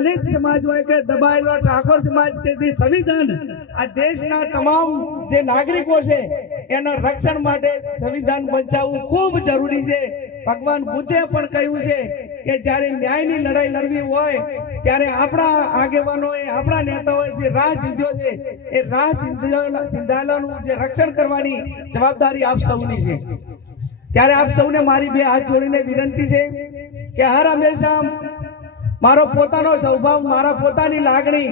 દલિત સમાજ હોય કે દબાયેલો ઠાકોર સમાજ કે જે સંવિધાન આ દેશના તમામ જે નાગરિકો છે એના રક્ષણ માટે સંવિધાન બચાવવું ખૂબ જરૂરી છે। ભગવાન બુદ્ધે પણ કહ્યું છે કે જ્યારે ન્યાયની લડાઈ લડવી હોય ત્યારે આપણા આગેવાનોએ આપણા નેતાઓએ જે રાહ ચીંધ્યો છે એ રાહ ચીંધાયેલાનું જે રક્ષણ કરવાની જવાબદારી આપ સૌની છે। ત્યારે આપ સૌને મારી બે હાથ જોડીને વિનંતી છે કે હર હંમેશા મારો પોતાનો સ્વભાવ મારા પોતાની લાગણી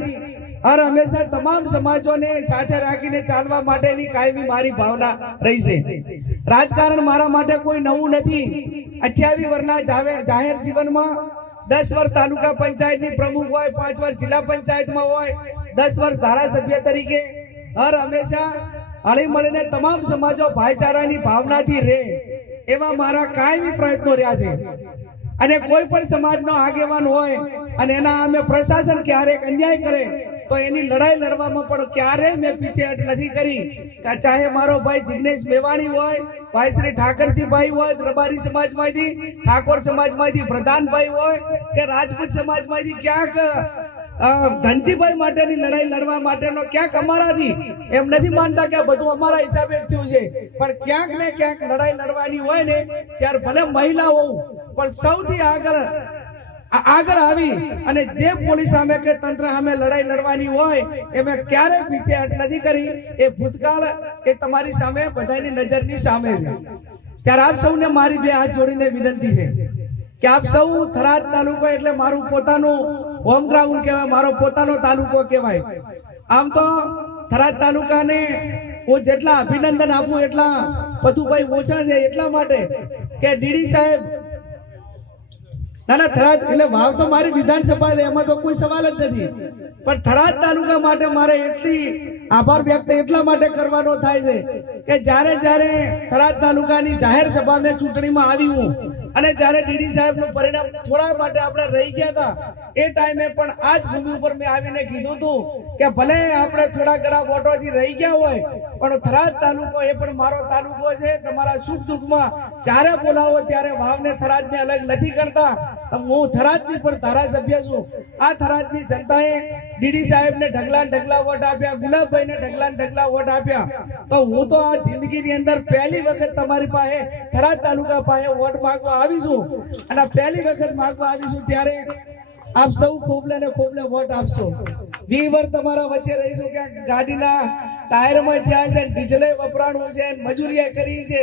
હર હંમેશા તમામ સમાજોને સાથે રાખીને ચાલવા માટેની કાયમી મારી ભાવના રહી છે। રાજકારણ મારા માટે કોઈ નવું નથી। 28 વર્ષના જાહેર જીવનમાં 10 વર્ષ તાલુકા પંચાયતની પ્રમુખ હોય, 5 વર્ષ જિલ્લા પંચાયતમાં હોય, 10 વર્ષ ધારાસભ્ય તરીકે હર હંમેશા હળી મળીને તમામ સમાજો ભાઈચારાની ભાવનાથી રહે એવા મારા કાયમી પ્રયત્નો રહ્યા છે। અને કોઈ પણ સમાજનો આગેવાન હોય અને એના અમે પ્રશાસન ક્યારેક અન્યાય કરે તો એની લડાઈ લડવામાં પણ ક્યારેય મેં પીછેહટ નથી કરી। ચાહે મારો ભાઈ જિગ્નેશ મેવાણી હોય, ભાઈ શ્રી ઠાકરસિંહભાઈ હોય રબારી સમાજમાંથી, ઠાકોર સમાજમાંથી પ્રધાનભાઈ હોય કે રાજપૂત સમાજમાંથી ક્યાંક ધનજીભાઈ માટેની લડાઈ લડવા માટેનો ક્યાંક અમારાથી એમ નથી માનતા કે બધું અમારા હિસાબે થયું છે, પણ ક્યાંક ને ક્યાંક લડાઈ લડવાની હોય ને ત્યારે ભલે મહિલા હોઉં પણ સૌથી આગળ આવી અને જે પોલીસ સામે કે તંત્ર સામે લડાઈ લડવાની હોય એ મેં ક્યારેય પીછેહટ નથી કરી। એ ભૂતકાળ એ તમારી સામે બધાની નજરની સામે છે। ત્યારે આપ સૌને મારી બે હાથ જોડીને વિનંતી છે કે આપ સૌ થરાદ તાલુકો એટલે મારું પોતાનું હોમ ગ્રાઉન્ડ કહેવાય, મારો પોતાનો તાલુકો કહેવાય। આમ તો થરાદ તાલુકાને હું જેટલા અભિનંદન આપું એટલા પથુભાઈ ઓછા છે, એટલા માટે કે ડીડી સાહેબ ના થરાદ એટલે વાવ તો મારી વિધાનસભા છે, એમાં તો કોઈ સવાલ જ નથી, પણ થરાદ તાલુકા માટે મારે એટલી આભાર વ્યક્ત એટલા માટે કરવાનો થાય છે કે જ્યારે થરાદ તાલુકાની જાહેર સભા મેં ચૂંટણીમાં આવી હું અને જ્યારે ડીડી સાહેબનું પરિણામ થોડા માટે આપણે રહી ગયા હતા એ ટાઈમે પણ આ જ ભૂમિ ઉપર મેં આવીને કીધું હતું કે ભલે આપણે થોડા ઘણા વોટોથી રહી ગયા હોય પણ થરાદ તાલુકો એ પણ મારો તાલુકો છે। તમારા સુખ દુઃખમાં જ્યારે બોલાવો ત્યારે વાવને થરાદને અલગ નથી કરતા। હું થરાદની પણ ધારાસભ્ય છું। આ થરાદની જનતાએ ડીડી સાહેબને ઢગલા વોટ આપ્યા, ગુલાબભાઈને ઢગલા વોટ આપ્યા, તો હું તો આ જિંદગીની અંદર પહેલી વખત તમારી પાસે થરાદ તાલુકા પાસે વોટ માંગવા આવીશું અને પહેલી વખત માંગવા આવીશું ત્યારે આપ સૌ ખોબલે વોટ આપશો। 20 વર્ષ તમારા વચ્ચે રહીશું કે ગાડીના ટાયરમાં થયા છે, ડીઝલે વપરાણું છે, મજૂરી કરી છે।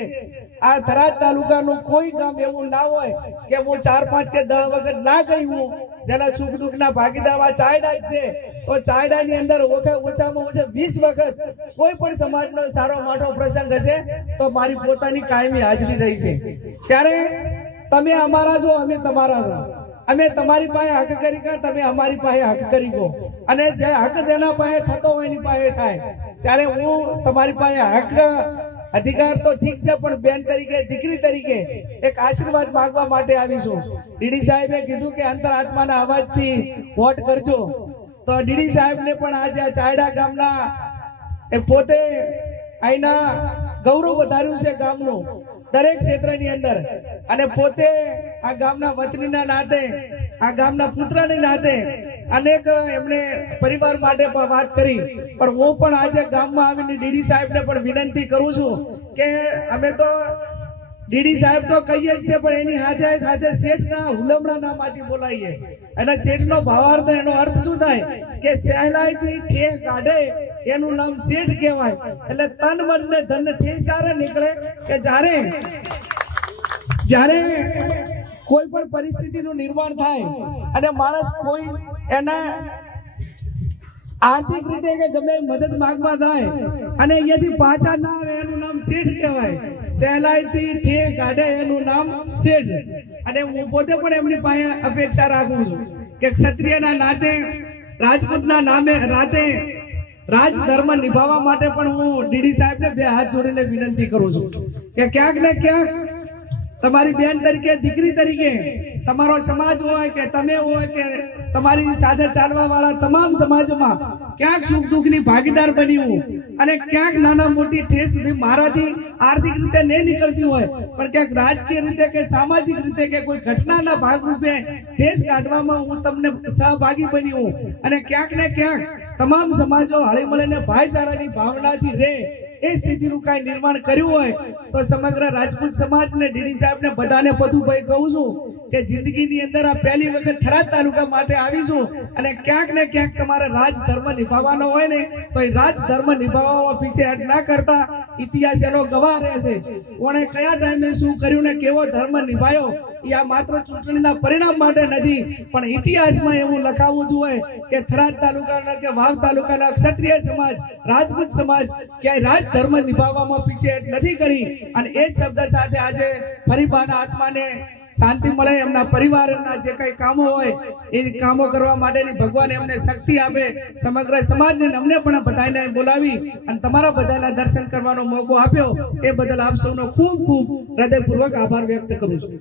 આ થરાદ તાલુકાનું કોઈ ગામ એવું ના હોય કે હું 4, 5 કે 10 વખત ના ગઈ હું જેના સુખ દુઃખના ભાગીદારમાં ચાયડા જ છે, તો ચાયડાની અંદર ઓછામાં ઓછા 20 વખત કોઈ પણ સમાજનો સારો મોટો પ્રસંગ હશે તો મારી પોતાની કાયમી હાજરી રહી છે। ત્યારે તમે અમારા છો, અમે તમારા છો। અમે તમારી પાસે હક કરી કા, તમે અમારી પાસે હક કરી ગો, અને જે હક તેના પાસે થતો હોય એની પાસે થાય। ત્યારે હું તમારી પાસે હક અધિકાર તો ઠીક છે પણ બેન તરીકે, દીકરી તરીકે એક આશીર્વાદ માંગવા માટે આવીશું। ડીડી સાહેબે કીધું કે અંતરાત્માના અવાજથી વોટ કરજો, તો ડીડી સાહેબને પણ આજે ચાયડા ગામના પોતે અહીંના ગૌરવ વધાર્યું છે ગામનું દરેક ક્ષેત્રની અંદર, અને પોતે આ ગામના વતનીના નાતે, આ ગામના પુત્રની નાતે અનેક એમને પરિવાર માટે પણ વાત કરી, પણ હું પણ આજે ગામમાં આવીને ડીડી સાહેબને પણ વિનંતી કરું છું કે અમે તો ડીડી સાહેબ તો કહીએ જ છે પણ એની સાથે શેઠના હુલમણા નામમાંથી બોલાવીએ, અને શેઠનો ભાવાર્થ એનો અર્થ શું થાય કે સહેલાઈથી ઠેહ કાઢે એનું નામ શેઠ કહેવાય। એટલે તન મન ને ધન ઠેહ ચારે નીકળે કે જ્યારે કોઈ પણ પરિસ્થિતિનું નિર્માણ થાય અને માણસ કોઈ એના આર્થિક રીતે કે ગમે મદદ માંગવા થાય અને અહીંયાથી પાછા ના આવે એનું નામ શેઠ કહેવાય। સહેલાઈથી ઠેહ કાઢે એનું નામ શેઠ। અને હું પોતે પણ એમની પાસે અપેક્ષા રાખું છું કે ક્ષત્રિયના નાતે, રાજપૂતના નાતે રાજ ધર્મ નિભાવવા માટે પણ હું ડીડી સાહેબને બે હાથ જોડીને વિનંતી કરું છું કે ક્યાંક ને ક્યાંક તમારી બેન તરીકે, દીકરી તરીકે તમારો સમાજ હોય કે તમે હોય કે તમારી સાથે ચાલવા વાળા તમામ સમાજમાં ક્યાંક સુખ દુઃખની ભાગીદાર બન્યું અને ક્યાંક નાના મોટી ઠેસ સુધી મારાથી આર્થિક રીતે નહીં નીકળતી હોય પણ ક્યાંક રાજકીય રીતે કે સામાજિક રીતે કે કોઈ ઘટનાના ભાગરૂપે દેશ કાઢવામાં હું તમને સહભાગી બની હું અને ક્યાંક ને ક્યાંક તમામ સમાજો હળી મળીને ભાઈચારાની ભાવનાથી રહે એ સ્થિતિનું કાંઈ નિર્માણ કર્યું હોય તો સમગ્ર રાજપૂત સમાજને ડીડી સાહેબને બધાને પદુભાઈ કહું છું કે જિંદગીની અંદર આ પહેલી વખત થરાદ તાલુકા માટે આવીશું અને ક્યાંક ને ક્યાંક તમારે રાજ ધર્મ નિભાવવાનો હોય ને તો એ રાજ ધર્મ નિભાવવામાં પીછેહટ ના કરતા ઇતિહાસ એનો ગવાહ રહેશે કોણે કયા ટાઈમે શું કર્યું ને કેવો ધર્મ નિભાયો એ આ માત્ર ચૂંટણીના પરિણામ માટે નથી પણ ઇતિહાસમાં એવું લખાવવું જોઈએ કે થરાદ તાલુકાના કે વાવ તાલુકાના ક્ષત્રિય સમાજ રાજપૂત સમાજ ક્યાંય રાજ ધર્મ નિભાવવામાં પીછેહટ નથી કરી અને એ જ શબ્દ સાથે આજે ફરીબાના આત્માને શાંતિ મળે એમના પરિવારના જે કઈ કામો હોય એ કામો કરવા માટેની ભગવાન એમને શક્તિ આપે સમગ્ર સમાજને અમને પણ બધાને બોલાવી અને તમારા બધાના દર્શન કરવાનો મોકો આપ્યો એ બદલ આપ સૌનો ખૂબ ખૂબ હૃદયપૂર્વક આભાર વ્યક્ત કરું છું